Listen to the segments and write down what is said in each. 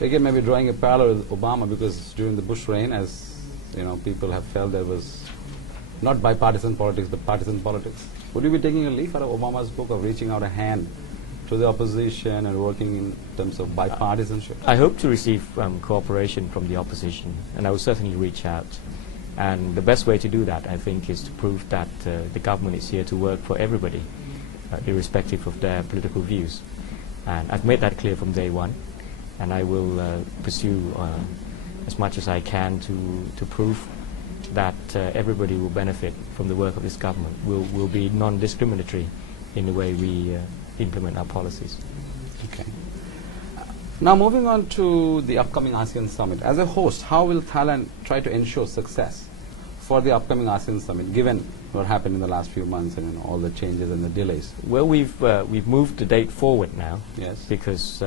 Again, maybe drawing a parallel with Obama, because during the Bush reign, as you know, people have felt there was not bipartisan politics, but partisan politics. Would you be taking a leaf out of Obama's book of reaching out a hand to the opposition and working in terms of bipartisanship? I hope to receive cooperation from the opposition, and I will certainly reach out. And the best way to do that, I think, is to prove that the government is here to work for everybody, irrespective of their political views. And I've made that clear from day one, and I will pursue as much as I can to prove that everybody will benefit from the work of this government. We'll be non-discriminatory in the way we implement our policies. Okay. Now moving on to the upcoming ASEAN Summit. As a host, how will Thailand try to ensure success for the upcoming ASEAN Summit, given what happened in the last few months and all the changes and the delays? Well, we've moved the date forward now. Yes. Because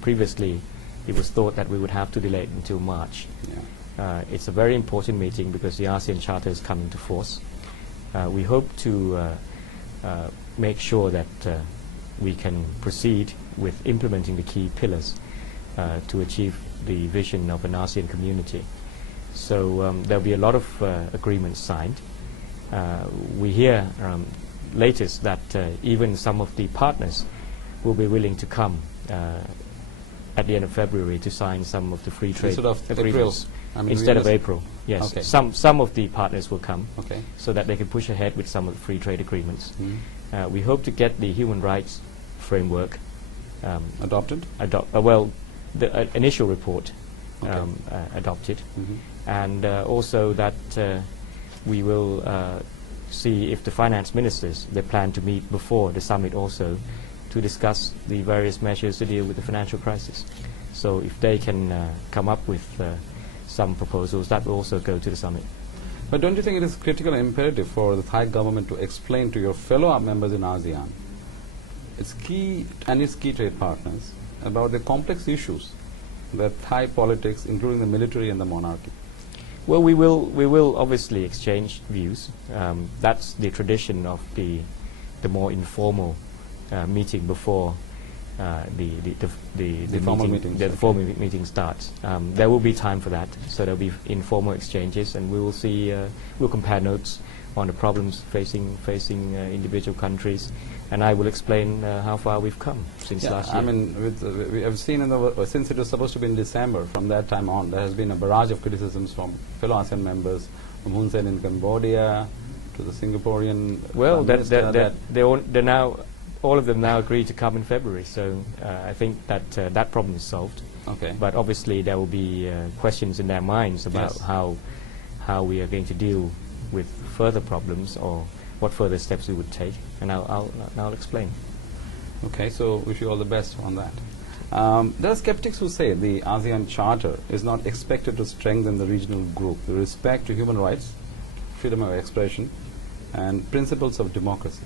previously it was thought that we would have to delay it until March. Yeah. It's a very important meeting because the ASEAN Charter is coming to force. We hope to make sure that we can proceed with implementing the key pillars to achieve the vision of an ASEAN community. So there'll be a lot of agreements signed. We hear latest that even some of the partners will be willing to come at the end of February to sign some of the free trade agreements. Instead of April, yes. Okay. Some of the partners will come, okay, so that they can push ahead with some of the free trade agreements. We hope to get the human rights framework adopted. Well, the initial report Okay. adopted, and also that we will see if the finance ministers, they plan to meet before the summit also to discuss the various measures to deal with the financial crisis. So if they can come up with some proposals, that will also go to the summit. But don't you think it is critical and imperative for the Thai government to explain to your fellow members in ASEAN, its key trade partners, about the complex issues that Thai politics, including the military and the monarchy? Well, we will obviously exchange views. That's the tradition of the more informal meeting before the formal meeting starts. There will be time for that, so there will be informal exchanges, and we will see. We'll compare notes on the problems facing individual countries, and I will explain how far we've come since last year. I mean, we have seen since it was supposed to be in December, from that time on, there has been a barrage of criticisms from fellow ASEAN members, from Hun Sen in Cambodia to the Singaporean. Well, they're now. All of them now agree to come in February, so I think that that problem is solved. Okay. But obviously there will be questions in their minds about how we are going to deal with further problems or what further steps we would take, and I'll explain. Okay, so wish you all the best on that. There are skeptics who say the ASEAN Charter is not expected to strengthen the regional group with respect to human rights, freedom of expression, and principles of democracy.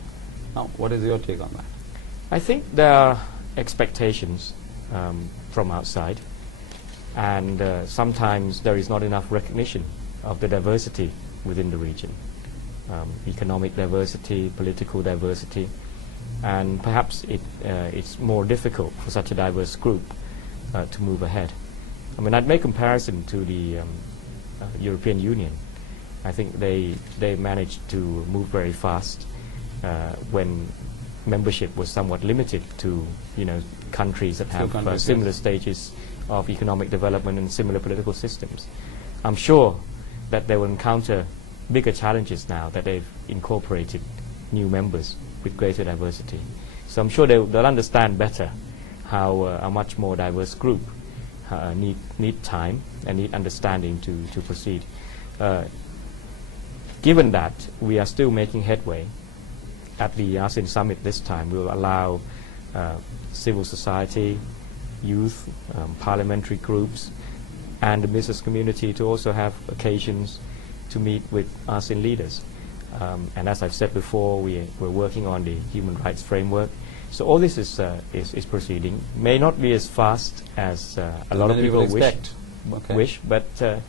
Now, what is your take on that? I think there are expectations from outside, and sometimes there is not enough recognition of the diversity within the region. Economic diversity, political diversity, and perhaps it's more difficult for such a diverse group to move ahead. I mean, I'd make comparison to the European Union. I think they managed to move very fast when membership was somewhat limited to countries that have similar stages of economic development and similar political systems. I'm sure that they will encounter bigger challenges now that they've incorporated new members with greater diversity. So I'm sure they'll understand better how a much more diverse group need time and need understanding to proceed. Given that we are still making headway, at the ASEAN Summit this time, we will allow civil society, youth, parliamentary groups, and the business community to also have occasions to meet with ASEAN leaders. And as I've said before, we're working on the human rights framework. So all this is proceeding. May not be as fast as a lot of people wish, but